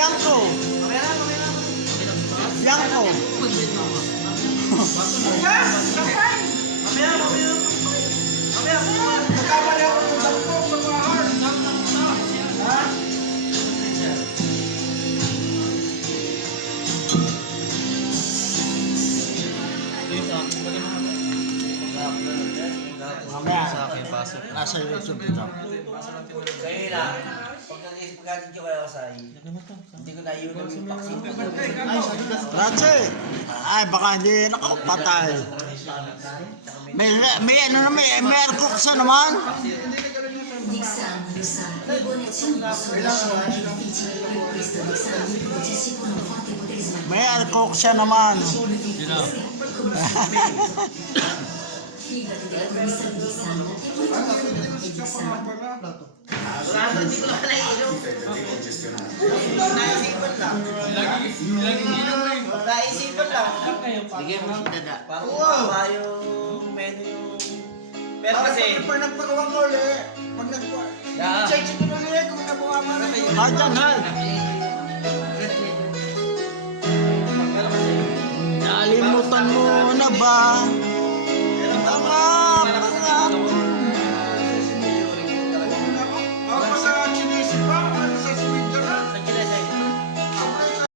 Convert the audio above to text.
Bianco. Bianco. Mamaya, nasa YouTube ito. Kaya lang, pagkatid ko kayo sa hindi ko naiunan yung vaccine. Ratse! Ay, baka hindi nakapatay. May ano na, may aircook sa naman. May aircook siya naman. Naisipan lang. Bigyan mo siya dada. Pa yung menu yung... Pero kasi... Pag nagpagawang ko ulit, pag nag-check ko ulit kung nabuha mo na yun. Ah, dyan, ha?